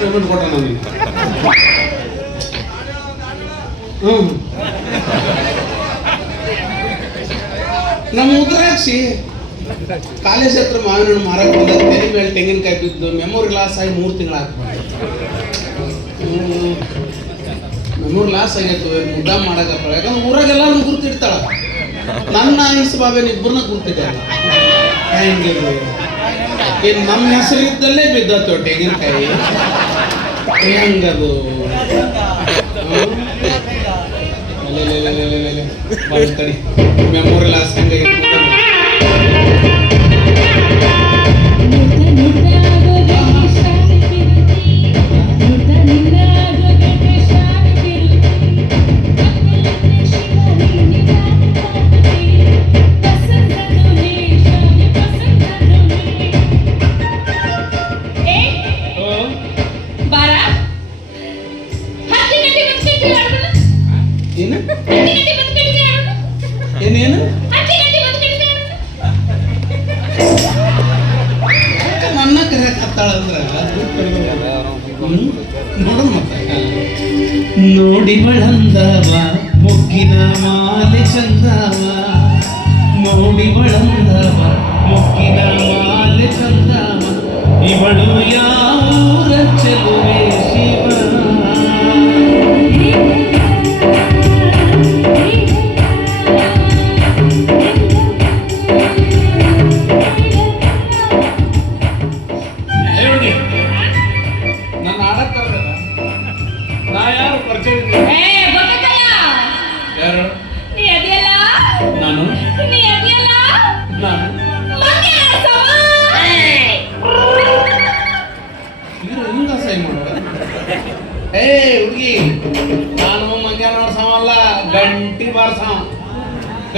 Payment ಕೊಟ್ಟ ನನಗೆ ಹ್ಞೂ ನಮ್ಮ ಉದ್ರಾಕ್ಷಿ ಕಾಲೇಜ್ ಹತ್ರ ಮಾವಿನ ಹಣ್ಣು ಮಾರಕ್ಕೆ ಬಂದ ತೆರೆ ಮೇಲೆ ತೆಂಗಿನಕಾಯಿ ಬಿದ್ದು ಮೆಮೊರಿ ಲಾಸ್ ಆಗಿ ಮೂರು ತಿಂಗಳು ಹಾಕ್ಬಾರ್ದು ಮೆಮೊರಿ ಲಾಸ್ ಆಗೈತು ಮುದ್ದ ಮಾಡಕತ್ತಾಳ ಯಾಕಂದ್ರೆ ಊರಾಗೆಲ್ಲ ಗುರ್ತಿಡ್ತಾಳ ನನ್ನ ಇಸ್ ಬಾಬೇನ ಇಬ್ಬರನ್ನ ಹೆಂಗಿರ್ಲಿ ಏನು ನಮ್ಮ ಹೆಸರು ಇದ್ದಲ್ಲೇ ಬಿದ್ದತ್ತು ತೆಂಗಿನಕಾಯಿ ಹೆಂಗದು? ಮೆಮೊರಿ ಲಾಸ್ ಹೆಂಗಾಗಿತ್ತು ಅಂದ್ರ ನೋಡ ಮತ್ತೆ ನೋಡಿ ಬಳಂದವ ಮುಗ್ಗಿನ ಮಾಲೆ ಚಂದವ ನೋಡಿ ಬಳಂದವ ಮುಗ್ಗಿನ ಮಾಲೆ ಚಂದವ ಇವಳು ಯಾವೂರ ಚೆಲುವೆ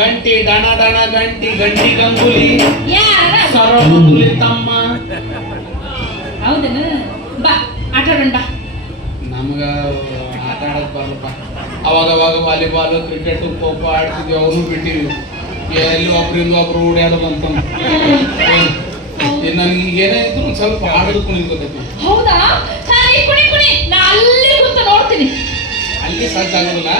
ಗಂಟಿ ಡಣ ಡಣ ಗಂಟಿ ಗಂಟಿ ಗಂಗುಲಿ. ಸರ ಗಂಗುಲಿ ತಮ್ಮ. ಹೌದನ? ಬಾ ಆಟಾಡೋಣ ಬಾ. ನಮ್ಗ ಆಟ ಆಡಕ್ ಬರಲ್ಲಪ್ಪ ಅವಾಗ ಅವಾಗ ವಾಲಿಬಾಲ್ ಕ್ರಿಕೆಟ್ ಖೋ ಖೋ ಆಡ್ತಿದ್ವಿ ಅವನು ಬಿಟ್ಟಿದ್ವಿ. ಎಲ್ಲಿ ಒಬ್ರಿಂದ ಒಬ್ರು ಓಡ್ಯಾದ ಬಂತಂದ ನನಗೆ ಏನೇ ಇದ್ರು ಒಂದ್ ಸ್ವಲ್ಪ ಆಡೋದು ಕುಣಿದ್ಕೊತೈತಿ ಹೌದಾ? ಸರಿ ಕುಣಿ ಕುಣಿ. ನಾ ಅಲ್ಲಿ ಕೂತು ನೋಡ್ತೀನಿ. ಅಲ್ಲಿ ಸಾಧ್ಯ ಆಗೋದಿಲ್ಲ.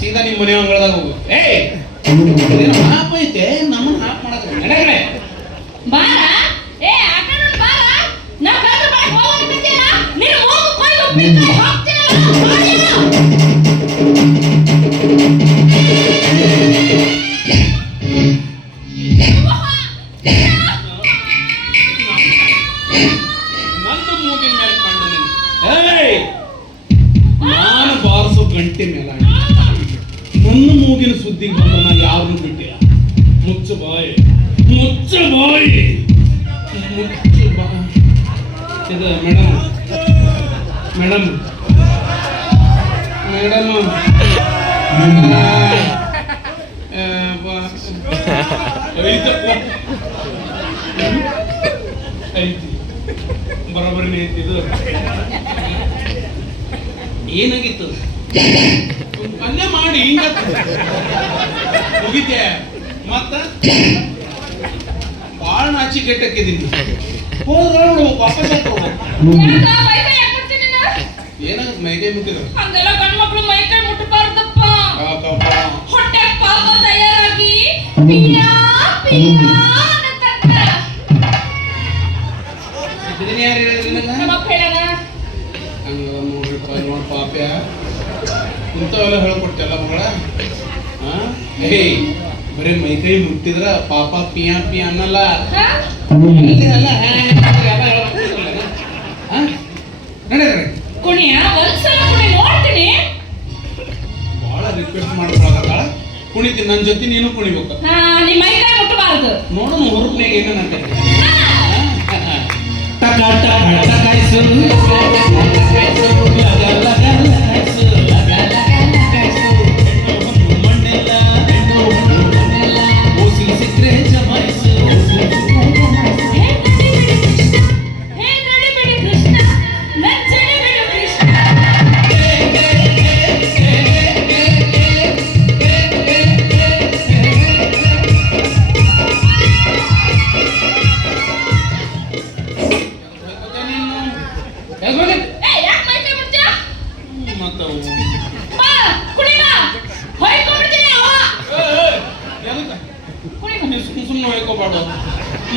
ಸೀದಾ ನಿಮ್ಮ ಮನೆ ಅಂಗಳದಾಗ ಹೋಗು. ಏಯ್! ಇದೇನೋ ಹಾಪ್ ಐತೆ ನಮ್ಮನ್ನ ಹಾಪ್ ಮಾಡಕ್ ನಡೆಗಡೆ ಬಾರ? ಏ ಆಟ ಬಾರ? ನಾ ಕರೆದು ಬಾರ ಹೋಗೋಣ ನೀನು ಮೂಗು ಕೊಯ್ದು, ಬಿದ್ದು, ಹೋಗ್ತೀನಲ್ಲ ಮುಚ್ಚು ಬಾಯಿ ಮುಚ್ಚು ಬಾಯಿ ಮುಚ್ಚು ಇದು ಮೇಡಮ್. ಮೇಡಮ್. ಮೇಡಮ್. ಐತಿ ಬರೋಬ್ಬರಿ ಐತಿದು ಏನಾಗಿತ್ತು? ಅಲ್ಲೇ ಮಾಡಿ ಹಿಂಗ ಮುಗಿತೆ ಮತ್ತ? ಭಾಳ ನಾಚಿ ಕೆಟ್ಟಕ್ಕಿದ್ದೀನಿ. ಹೋದ್ರೆ ವಾಪಸ್ ಏನಾಗ ಮೈಗೆ ಮುಟ್ಟಿದ್ರು ಹಂಗೆಲ್ಲ ಗಂಡ್ ಮಕ್ಳು ಮೈ ಕೈ ಮುಟ್ಟಬಾರ್ದಪ್ಪ ಹೊಟ್ಟೆ ಪಾಪ ತಯಾರಾಗಿ. ಪಿಯಾ ಪಿಯಾ ಅನ್ನತಕ್ಕ. ಇದನ್ನ ಯಾರು ಹೇಳಿದ್ರು ನಮ್ಮ ಹೇಳನ ಹಂಗ ನೋಡ್ರಿಪ್ಪ ನೋಡ್ ಪಾಪ್ಯ. ಇಂಥವೆಲ್ಲ ಹೇಳ್ಕೊಟ್ಟೆಲ್ಲ ಮಗಳ? ಹಾ ಏಯ್ ಬರೀ ಮೈ ಕೈ ಮುಟ್ಟಿದ್ರ ಪಾಪ ಪಿಯಾ ಪಿಯಾ ಅನ್ನಲ್ಲ. ನಡೀರಿ ಕುಣಿಯ ಒಂದ್ಸಲ ಕುಣಿ ನೋಡ್ತೀನಿ. ರಿಕ್ವೆಸ್ಟ್ ಮಾಡ್ಕೊಳಕತ್ತಾಳ. ಕುಣಿತೀನಿ ನನ್ನ ಜೊತೆ ನೀನು ಕುಣಿಬೇಕು. ಹಾ ನಿಮ್ಮ ಮೈ ಕೈ ಮುಟ್ಟಬಾರದು. ನೋಡೋಣ ಹುರುಪ್ನಾಗ ಏನೇನಂತ ಟಕ ಟಕ ಟಕಾಯ್ಸು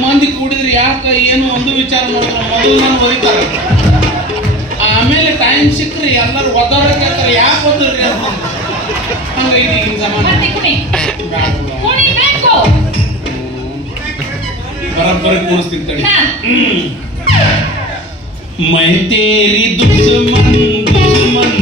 ಮಂದಿ ಕೂಡಿದ್ರೆ ಯಾಕೆ ಏನು ಒಂದು ವಿಚಾರ ಮಾಡಿದ್ರೆ ಮೊದಲು ನಾನು ಆಮೇಲೆ ಟೈಮ್ ಸಿಕ್ಕರೆ ಎಲ್ಲರೂ ಒದ್ದಾಡ್ತಾರೆ ಯಾಕೆ ಒದ್ರಿ ಅಂತ ಹಂಗೆ ಈಗಿನ ಜಮಾನ. ಬರಬ್ಬರಿ ಕೂಡಿಸ್ತೀನಿ ತಡಿ. ಮೈ ತೇರಿ ದುಶ್ಮನ್ ದುಶ್ಮನ್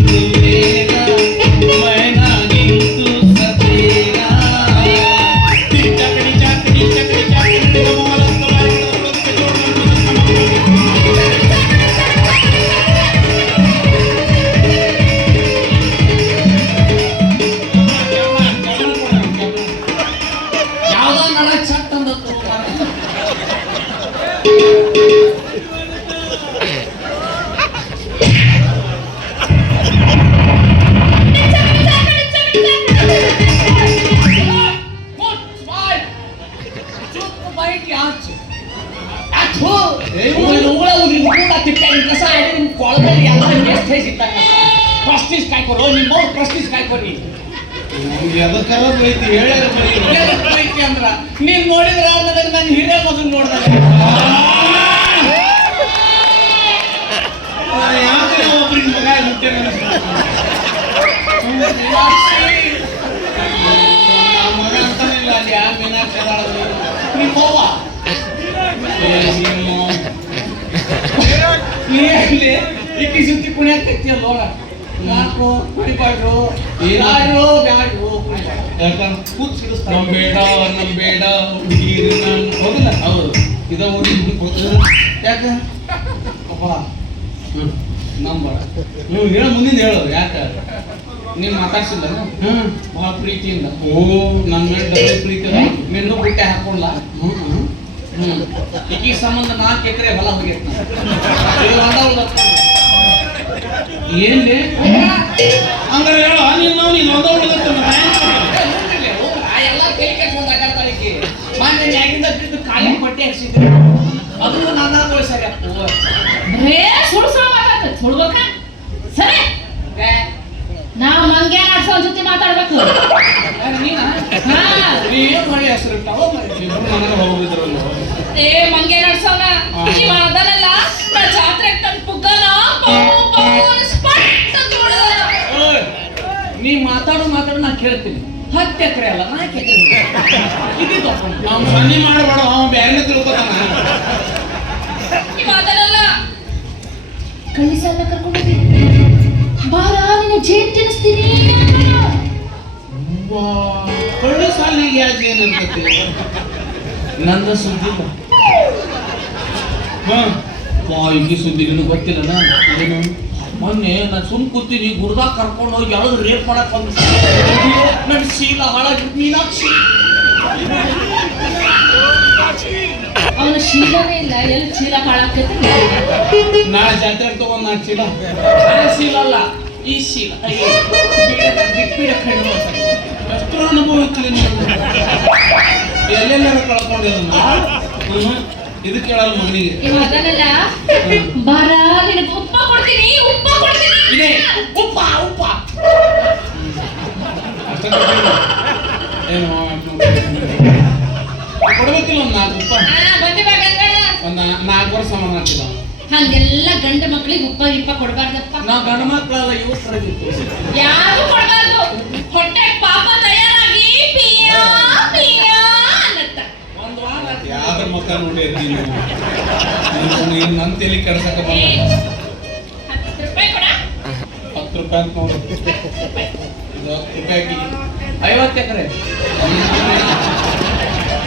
ಅಂದ್ರ ನೀನ್ ನೋಡಿದ್ರ ನನಗೆ ನನ್ನ ಹಿರಿಯ ಮಗನ್ ಅಂತಾನೆ ಇಲ್ಲ ಅಲ್ಲಿ ಸುತ್ತಿ ಕುಣಿಯಾಕತ್ತಿ ನಾಲ್ಕು ಬ್ಯಾಡ್ರು ಯಾಕ? ಕೂತ್ ಸಿಡಿಸ್ತಾರೆ ನಮ್ ಬೇಡ ನಮ್ಮ ಬೇಡ ಹುಡುಗಿರು ನಾನು ಹೌದಿಲ್ಲ ಹೌದು. ಇದ ಹುಡುಗಿ ಕೊಡ್ತದ ಯಾಕ? ಅಪ್ಪ ಹ್ಮ್ ನಂಬರ ನೀವು ಹೇಳ ಮುಂದಿನ ಹೇಳೋದು ಯಾಕ? ನೀನ್ ಮಾತಾಡ್ಸಿಲ್ಲ? ಹ್ಮ್. ಬಹಳ ಪ್ರೀತಿಯಿಂದ. ಓ ನನ್ನ ಮೇಲೆ ಡಬಲ್ ಪ್ರೀತಿ. ಮೆನ್ನು ಬುಟ್ಟೆ ಹಾಕೊಂಡ್ಲ ಹ್ಞೂ ಹ್ಞೂ ಈಕಿ ಸಂಬಂಧ ನಾಲ್ಕು ಎಕರೆ ಹೊಲ ಹೋಗೈತೆ. ಏನ್ರಿ. ಹಂಗಾರೆ ಹೇಳು ನೀನು ನೀನು ಏ, ಹೋಗ್ಲಿ, ಹೋಗ್ಲಿ. ಆ ಎಲ್ಲ ತಲೆ ಕೆಡ್ಸ್ಕೊಂಡ್ ಆಟಾಡ್ತಾಳೆ ಈಕಿ. ಮೊನ್ನೆ ಮ್ಯಾಗಿಂದ ಕಾಲಿಗೆ ಬಟ್ಟೆ ಹಾಕ್ಸಿದ್ರು ಅದನ್ನು ನನ್ನ ತೋರ್ಸ್ಯಾರ ಅಪ್ಪು. ಏ ಸುಳ್ಳು ಸುಳ್ಳು ಮಾತಾಡ್ತ ಸುಳ್ಬೇಕ ಸರಿ. ನಾವು ನಾ ಆಡ್ಸೋ ಜೊತೆ ಮಾತಾಡ್ಬೇಕು. ಏನ್ ಮಾಡಿ ಹೆಸರು ಏ ಮಂಗೆ ನಾಡ್ಸೋನ ಇವ ಅದನಲ್ಲ ನಾ ಜಾತ್ರೆಗೆ ತಂದ್ ಪುಗ್ಗನ ನೀ ಮಾತಾಡು ಮಾತಾಡು ನಾ ಕೇಳ್ತೀನಿ. ಹತ್ತು ಎಕರೆ ಅಲ್ಲ ನಾಲ್ಕು ಎಕರೆ ಇದು ನಾವು ಸನ್ನಿ ಮಾಡಬೇಡ ಅವ ಬ್ಯಾರೆ ತಿಳ್ಕೊತಾನ. ಅದನಲ್ಲ ಕಳಿಸಲ್ಲ ಕರ್ಕೊಂಡು ಬಾರ ನಿನ್ನ ಜೇನ್ ತಿನ್ನಿಸ್ತೀನಿ. ಕಳ್ಳು ಸಾಲಿಗೆ ಯಾಕೆ ಏನಂತತಿ ನಂದ ಸುದ್ದಿ ಹಾ ಬಾಯಿಗೆ ಸುದ್ದಿ ನಿನಗೆ ಗೊತ್ತಿಲ್ಲನ ಏನು? ಮೊನ್ನೆ ನಾನು ಸುಮ್ ಕೂತೀನಿ ಗುರ್ದಾಗ ಕರ್ಕೊಂಡು ಹೋಗಿ ಯಾವ್ದು ರೇಪ್ ಮಾಡಕ್ ಬಂದ ನನ್ನ ಶೀಲ ಹಾಳಾಗಿ ಮೀನಾಕ್ಷಿ. ಅವನ ಶೀಲನೇ ಇಲ್ಲ ಎಲ್ಲಿ ಚೀಲ ಹಾಳಾಕೈತಿ ನಾ ಜಾತ್ರೆ ತಗೊಂಡ್ ನಾ ಚೀಲ ಶೀಲ ಅಲ್ಲ ಈ ಶೀಲ. ಬಿಟ್ಬಿಡ ಅಂತ. ಎಷ್ಟು ಅನುಭವ ಎಲ್ಲೆಲ್ಲಾರ ಕಳ್ಕೊಂಡಿದ್ದನ್ನ ಇದು ಕೇಳಲ್ಲ ಮಗನಿಗೆ. ಇವ ಅದನಲ್ಲ ಬಾರ ನಿನಗೆ ಉಪ್ಪ ಕೊಡ್ತೀನಿ ಇದೆ ಉಪ್ಪ ಉಪ್ಪ. ಏನು ಕೊಡ್ಬೇಕಿಲ್ಲ ಒಂದು ನಾಲ್ಕು ರೂಪಾಯಿ ಹಾ ಒಂದು ನಾಲ್ಕು ವರ್ಷ ಸಮಾನ ಆಗ್ತಿಲ್ಲ ಹಂಗೆಲ್ಲ ಗಂಡ ಮಕ್ಳಿಗೆ ಉಪ್ಪ ಗಿಪ್ಪ ಕೊಡ್ಬಾರ್ದಪ್ಪ. ನಾ ಗಂಡ ಮಕ್ಕಳಲ್ಲ ಸರಗಿತ್ತು ಯಾರು ಕೊಡಬಾರ್ದು? ಹೊಟ್ಟೆ ಪಾಪ ತಯಾರಾಗಿ ಪಿಯಾ ಪಿಯ ಅನ್ನತ್ತ. ಒಂದ್ ವಾರ ಯಾವ್ದ್ರ ಮಕ್ಕ ನೋಡಿ ನೀನು ನನ್ನ ತಲೆ ಬಂದ. ಅಂತ ನೋಡು ಇದು ರೂಪಾಯಿ ಐವತ್ತು ಎಕರೆ.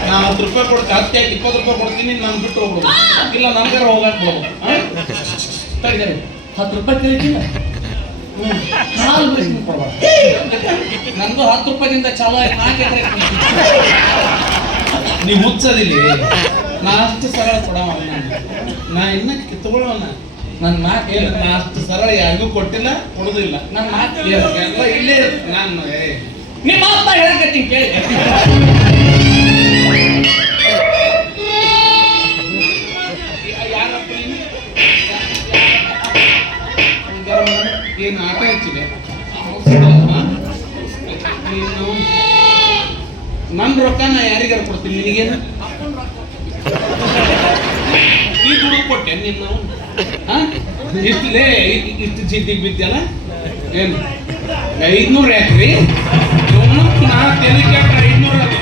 ನಾ ಹತ್ತು ರೂಪಾಯಿ ಕೊಡ್ತೀನಿ ಹತ್ತು ಆಗಿ ಇಪ್ಪತ್ತು ರೂಪಾಯಿ ಕೊಡ್ತೀನಿ, ನಾನು ಬಿಟ್ಟು ಹೋಗ್ಬೋದು. ಇಲ್ಲ ನನಗಾರ ಹೋಗಕ್ ಬಿಡ್ಬೇಕು ತೆಗ್ದರೆ ಹತ್ತು ರೂಪಾಯಿ ಕೇಳಿದ್ದೀನಿ ನಾಲ್ಕು ನಂದು ಹತ್ತು ರೂಪಾಯಿಂದ ಚಾಲು ನಾಲ್ಕು ಎಕರೆ ನೀವು ಮುಚ್ಚೋದಿಲ್ಲ. ನಾ ಅಷ್ಟು ಸರಳ ಕೊಡವ ನಾ ಇನ್ನ ಕಿತ್ಕೊಳ್ಳೋಣ ನನ್ನ ಮಾತು ಏನು ನಾ ಅಷ್ಟು ಸರಳ ಯಾರಿಗೂ ಕೊಟ್ಟಿಲ್ಲ ಕೊಡುದಿಲ್ಲ. ನನ್ನ ಮಾತು ಎಲ್ಲ ಇಲ್ಲೇ ಇರುತ್ತೆ. ನಾನು ಏ, ನಿಮ್ಮ ಅಪ್ಪ ಹೇಳಕತ್ತೀನಿ ಕೇಳಿ. ನೀನು? ಏನು ಆಟ ಹಚ್ಚಿದೆ? ನೀನು ನನ್ನ ರೊಕ್ಕ ನಾ ಯಾರಿಗಾರ ಕೊಡ್ತೀನಿ? ನಿನಗೇನು? ಕೊಟ್ಟೆ, ನಿನ್ನ ಇಷ್ಟಲೇ ಇಷ್ಟು ಜಿದ್ದಿಗೆ ಬಿದ್ದಲ್ಲ? ಏನು? ಐದ್ನೂರು ಯಾಕ್ರಿ? ನಾ ತೆಲಿ ಕೆಟ್ಟ ಐದ್ನೂರು ಅದು.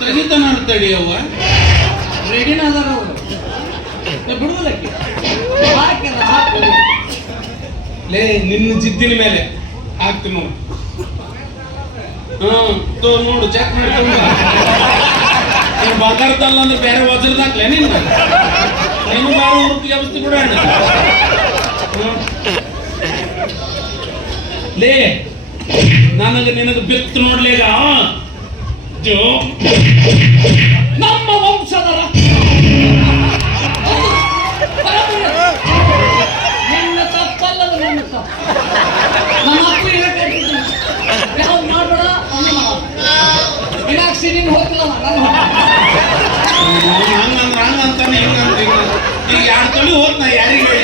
ತೆಗಿತಾನ ತಡಿಯವ್ವ ರೆಡಿನ ಅದಾರ ಅವರು. ಹಾಕು. ಲೇ, ನಿನ್ನ ಜಿದ್ದಿನ ಮೇಲೆ ಹಾಕ್ತೀನಿ ನೋಡು. ಹ್ಮ್ ನೋಡು ಚೆಕ್ ಮಾಡ್ಕೊಂಡು ಮಾತಾಡ್ತಲ್ಲ ಅಂದ್ರೆ ಬೇರೆ ವಜ್ರದಾಕ್ಲೆ ನಿನ್ನ. ನೀನು ಬಾರು ಊರಿಗೆ ವ್ಯವಸ್ಥೆ ಕೂಡ ಲೇ, ನನಗೆ ನಿನಗೆ ಬಿತ್ತು ನೋಡ್ಲೇಗ ನಮ್ಮ ವಂಶದ. ನಿನ್ನ ತಪ್ಪಲ್ಲದು ನನ್ನ ತಪ್ಪು. ನಮ್ಮ ಅಪ್ಪ ಹೇಳ್ಕೊಟ್ಟಿದ್ದು. ಯಾವ ಮಾಡ್ಬೇಡ ಅವ್ನು ಮಾಡು. ಮೀನಾಕ್ಷಿ ನೀನು ಹೋಗ್ತಿಲ್ಲ ನಾನು ಹಂಗ ಅಂದ್ರೆ ಹಂಗ ಅಂತಾನೆ ಹಿಂಗ ಅಂತ ಹಿಂಗ ಈಗ ಎರಡು ತೊಳಿ ಹೋದ್ ನಾ ಯಾರಿಗೆ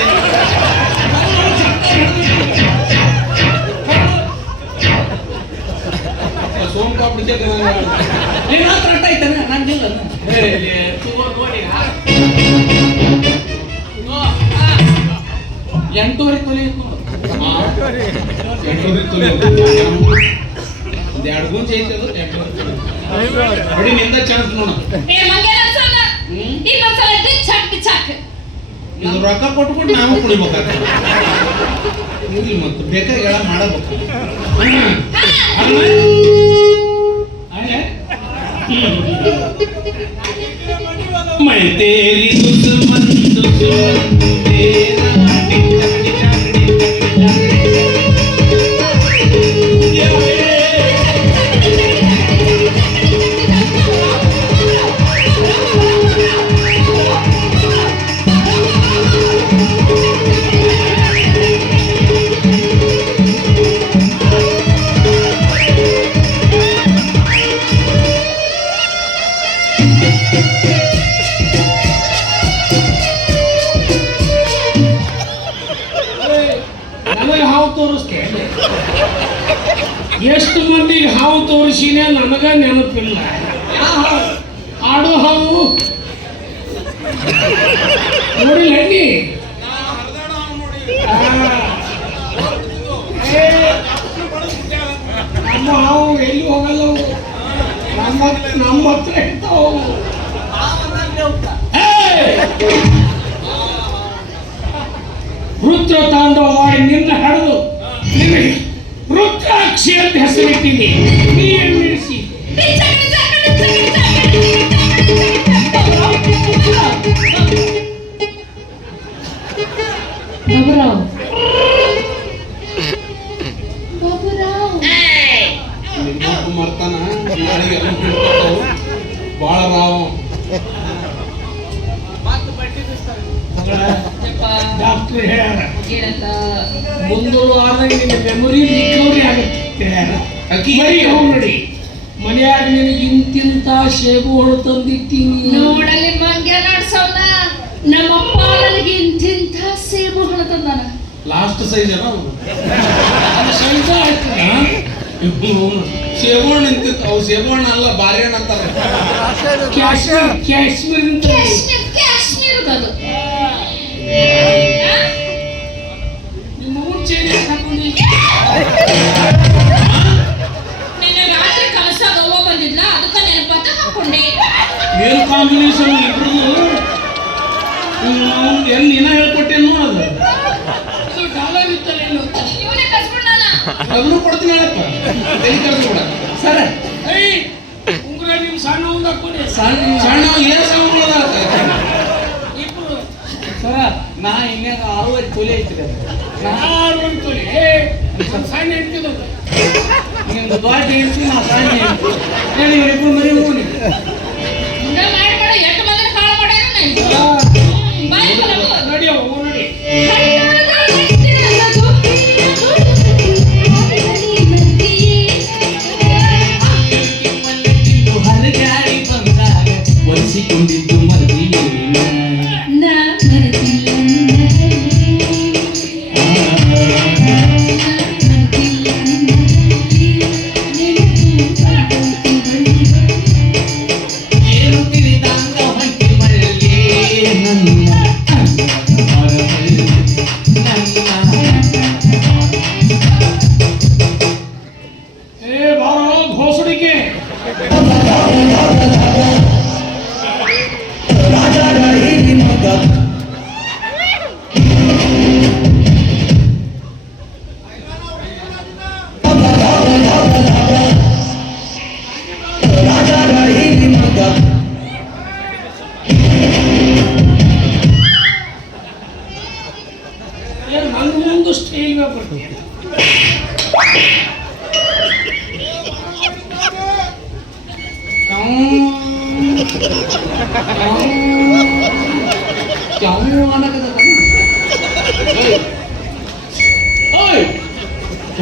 ಸೋಮಪಾಪಡಿ ಜಗ ನಿನ್ನ ಹತ್ರ ಅಟ್ಟ ಐತಾನೆ? ನಂದಿಲ್ಲ. ಎಂಟೂವರೆ ತೊಲೆ ಇತ್ತು. ಎಂಟೂವರೆ ತೊಲಿ. ಒಂದು ಎರಡು ಗುಂಜ ಐತೆ ಅದು ಎಂಟೂವರೆ ಬಡಿ ನಿಂದ ಚಾನ್ಸ್ ನೋಡ ಏ ಮಂಗೆ ಅನ್ಸಲ್ಲ ಇನ್ನೊಂದ್ಸಲ ಚಕ್ ಚಕ್ ಇದು ರೊಕ್ಕ ಕೊಟ್ಬಿಟ್ಟು ನಾವು ಕುಡಿಬೇಕಾಗ್ತದೆ ಇರ್ಲಿ ಮತ್ತು ಬೇಕಾಗಿ ಹೇಳ ಮಾಡಬೇಕು मैं तेरी दुश्मन दुश्मन तेरा ಏ, ನಮ್ಮ ಹಾವು ಎಲ್ಲಿ ಹೋಗಲ್ಲ. ನಮ್ಮ ನಮ್ಮ ಹತ್ರ ಇರ್ತಾವು ರುದ್ರ ತಾಂಡವ ಮಾಡಿ ನಿನ್ನ ನಿನಗೆ ರುದ್ರಾಕ್ಷಿ ಅಂತ ಹೆಸರಿಟ್ಟಿನಿ ನಾಳೆಗೆ ಬಹಳ ನಾವು ಮುಂದೊಂದು ವಾರದಾಗ ನಿನ್ನ ಮೆಮೊರಿ ರಿಕವರಿ ಆಗುತ್ತೆ. ಮರಿ ಹೋಗಿ ನೋಡಿ. ಮನ್ಯಾಗ ನಿನಗೆ ಇಂತಿಂತ ತಂದಿದ್ದೀನಿ ನೋಡಲಿ ಮಂಗೆ ನಡ್ಸವ್ನ. ನಮ್ಮಪ್ಪ ನನಗೆ ಇಂತಿಂಥ ಸೇಬು ಹಣ ತಂದಾನ. ಲಾಸ್ಟ್ ಸೈಜ್ ಅಲ್ಲ ಸೈಜ್ ಸೈಜ ಆಯ್ತು. ಹಾ? ಅಂತಿತ್ತು ಅವು ಸೇಬುಹಣ್ಣು ಅಲ್ಲ ಬಾರೆಹಣ್ಣು ಅಂತಾರೆ. ಕಾಶ್ಮೀರ್ ಕಾಶ್ಮೀರ್ ಅಂತ ಕಾಶ್ಮೀರ್ ಕಾಶ್ಮೀರದದು ನಿಮ್ಮ ಊರ್ ಚೇಂಜ್ ಹಾಕೊಂಡಿ ನಿನ್ನೆ ರಾತ್ರಿ ಗೋವಾ ಬಂದಿದ್ಲ ಅದಕ್ಕ ನೆನಪಾತ ಹಾಕೊಂಡೆ. ಏನ್ ಕಾಂಬಿನೇಷನ್ ಇಬ್ರದು ಎಲ್ಲಿ ನೀನ ಹೇಳ್ಕೊಟ್ಟೇನು ಅದು ಅದು ಡಾಲರ್ ಇತ್ತಲ್ಲ ಇನ್ನು ಇವನೇ ಅದನ್ನು ಕೊಡ್ತೀನಿ ಹೇಳಪ್ಪ. ತಲೆ ಕೆಡಿಸ್ಬೇಡ. ಸರ. ಏಯ್ ಉಂಗುರ ನಿಮ್ ಸಣ್ಣ ಒಂದ್ ಹಾಕೊಂಡಿ ಸಣ್ಣ ಸಣ್ಣ ಏನ್ ಸಂಬಳ ಇಬ್ರು. ಸರ ನಾ ಇನ್ನೇನು ಆರೂವರೆ ತೊಲೆ ಐತ್ರಿ ರೀ ಅದು. ನಾ ಯಾರು ಅಂತೇಳಿ ಏ ಒಂದ್ ಸಣ್ಣ ಹೆಂಡ್ತಿದ್ದು ನಿಮ್ದು ದೊಡ್ಡ ಹೆಂಡ್ತಿ ನಾ ಸಣ್ಣ ಹೆಂಡ್ತಿ. ಹೇಳಿ ಮರಿ ಹಿಂಗ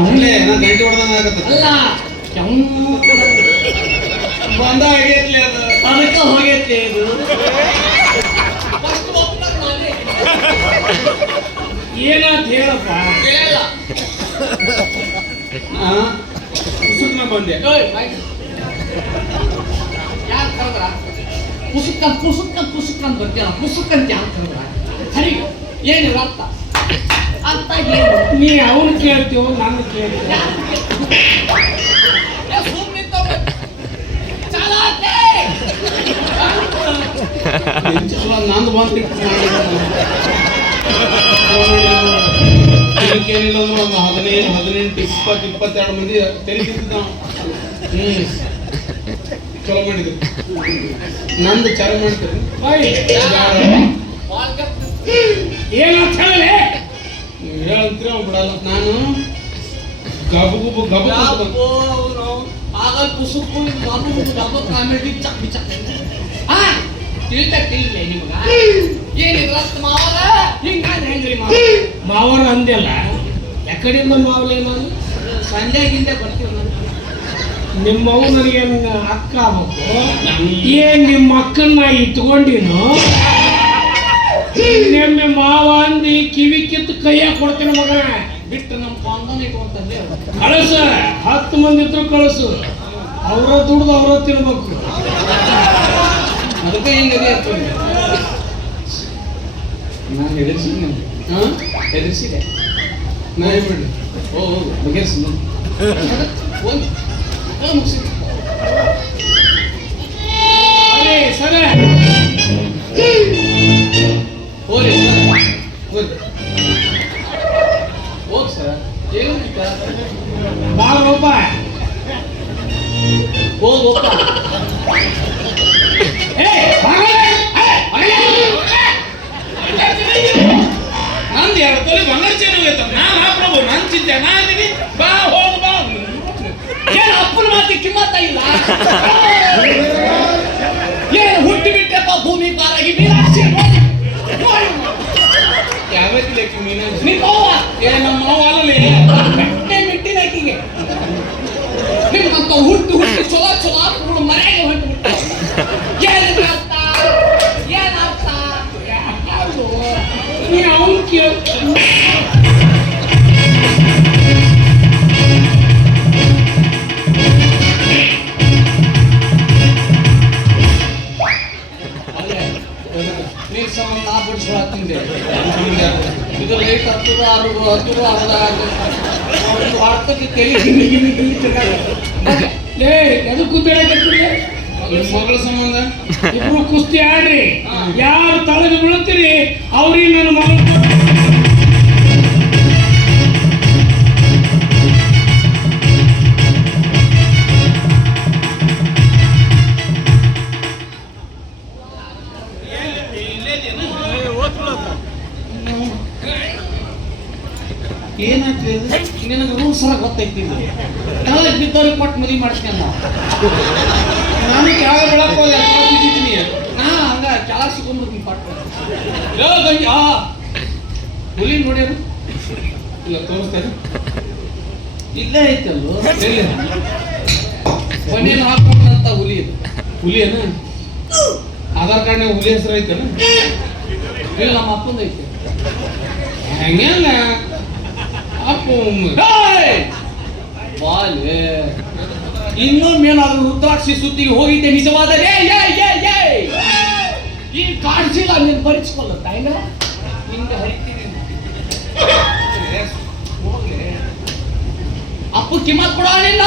ಅಲ್ಲೇ? ನಾನು ಗಂಟೆ ಹೊಡೆದಂಗ ಆಗತ್ತ. ಅಲ್ಲ ಬಂದ ಆಗೈತ್ಲಿ ಅದು. ಅದಕ್ಕೆ ಹೋಗೈತೆ ಇದು. ಏನಾತ್ ಹೇಳಪ್ಪ? ಆ? ಉಸುಕ್ನ ಬಂದೆ. ಯಾರು ಕರೆದ್ರ? ಕುಸುಕ್ ಪುಸುಕ್ಕ ಪುಸುಕ್ಕ ಅಂತ ಗೊತ್ತಿಲ್ಲ ಪುಸ್ತಕ ಅಂತ ಯಾವ ಕರೆದ್ರ ಸರಿ ಏನಿಲ್ಲ ಅರ್ಥ ಅರ್ಥ ನೀ ಅವನು ಕೇಳ್ತೀವೋ ನಾನು ಕೇಳ್ತೀವಿ ನಂದು ಬಂದು ಅಂದ್ರೆ ಒಂದು ಹದಿನೈದು ಹದಿನೆಂಟು ಇಪ್ಪತ್ತು ಇಪ್ಪತ್ತೆರಡು ಮಂದಿ ತೆರಿಗೆ ಹ್ಞೂ ಹ್ಮ್. ಚಲೋ ಮಾಡಿದ್ರು ನಂದು ಚಾಲು ಮಾಡ್ತೀರಿ ಏನಾತ್ ಹೇಳಲೆ ಹೇಳಂತೀರ ಬಿಡಲ್ಲ. ನಾನು ಗಬು ಗುಬ ಗಬು ಬಂದೆ. ಆಗ ಪುಸುಕು ಗಬ ಕಾಮಿಡಿ ಚಕ್ ಚಕ್ ಹಾ ತಿಳಿತ ತಿಳಿಲ್ಲ ನಿಮಗ? ಏನಿದ್ರ ಮಾವರ? ಹಿಂಗಾದ್ರೆ ಹೆಂಗ್ರಿ ಮಾವ? ಮಾವರ ಅಂದೆಲ್ಲ ಎಕಡೆಯಿಂದ ಮಾವಲೆ ನಾನು ಸಂಜೆ ಗಿಂದೆ ಬರ್ತೀವಿ ನಾನು ನಿಮ್ಮ ನನಗೇನು ನನಗೆ ಅಕ್ಕ ಆಗ್ಬೇಕು ಏನ್ ನಿಮ್ಮ ಅಕ್ಕನ್ನ ಇಟ್ಕೊಂಡಿನು ನಿಮ್ಮ ಮಾವ ಅಂದಿ ಕಿವಿ ಕಿತ್ತು ಕೈಯಾಗ ಕೊಡ್ತೀನಿ ಮಗನ ಬಿಟ್ಟು ನಮ್ಮ ಪಾಂಗನ ಇಟ್ಕೊಂತಂದೆ ಕಳಸ ಹತ್ತು ಮಂದಿ ಇದ್ರು ಕಳಸು. ಅವರ ದುಡ್ದು ಅವರ ತಿನ್ಬೇಕು. ಅದಕ್ಕೆ ಹಿಂಗದೆ ನಾನು ಹೆದರ್ಸಿದ್ದೆ ಹಾಂ? ಹೆದರ್ಸಿದೆ ನಾ ಏನು ಮಾಡಿ ಓ ಹೌದು ಬಗೆಹರಿಸಿ ಒಂದು Vamos, ಏ ನಮ್ಮ ನಿಮ್ಗಂತ ಹುಟ್ಟು ಹುಟ್ಟಿ ಚೊಲೋ ಚೊಲೋ ಹತ್ತದ ಹತ್ತದ ಅರ್ಧ ಒಂದು ತಲೆ ತಿರ್ಗಾಡ ಏ ಮಗಳ ಸಂಬಂಧ? ಇಬ್ರು ಕುಸ್ತಿ ಆಡ್ರಿ. ಯಾರು ತಳಗ ಬೀಳುತ್ತೀರಿ? ಅವ್ರಿಗೆ ನನ್ನ ಮಗಳು ಏನಾಯ್ತು ನಿನಗೆ ರೂಲ್ಸ್ ಎಲ್ಲ ಗೊತ್ತೈತಿ ಎಲ್ಲ ಬಿದ್ದವ್ರಿಗೆ ಕೊಟ್ಟು ಮದುವೆ ಮಾಡಿಸ್ಕೊಂಡ ನಾನು ಕೆಳಗೆ ಬೆಳಕ್ ಅಷ್ಟೊತ್ತಿಗೆ ಬಿದ್ದಿದ್ದೀನಿ ನಾ ಹಂಗ ಕೆಳಗೆ ಸಿಕ್ಕೊಂಡ್ಬಿಡ್ತೀನಿ ಪಟ್ಟು ಗಂಜ ಹುಲಿ ನೋಡ್ಯಾರು ಇಲ್ಲ ತೋರಿಸ್ತೇನೆ ಇಲ್ಲೇ ಐತಲ್ಲೋ ಮನೇಲಿ ಹಾಕೊಂಡಂತ ಹುಲಿ ಇದು. ಹುಲಿಯನ? ಆಧಾರ್ ಕಾರ್ಡ್ನಾಗ ಹುಲಿ ಹೆಸರು ಐತೇನ? ಇಲ್ಲ, ನಮ್ಮ ಅಪ್ಪಂದು ಐತೆ. ಹೆಂಗ! ವಾಲೆ ಇನ್ನೊಮ್ಮೇನಾದ್ರೂ ರುದ್ರಾಕ್ಷಿ ಸುದ್ದಿಗೆ ಹೋಗಿದ್ದೆ ನಿಜವಾದರೆ! ಈ ಕಾಡ್ಸಿಲ್ಲ ನೀನು ಭರಿಸ್ಕೊಳ್ಳ ತಾಯಿನ ಹಿಂಗೆ ಹರಿತೀನಿ. ಅಪ್ಪು ಕಿಮ್ಮತ್ ಕೊಡೋ ನಿನ್ನ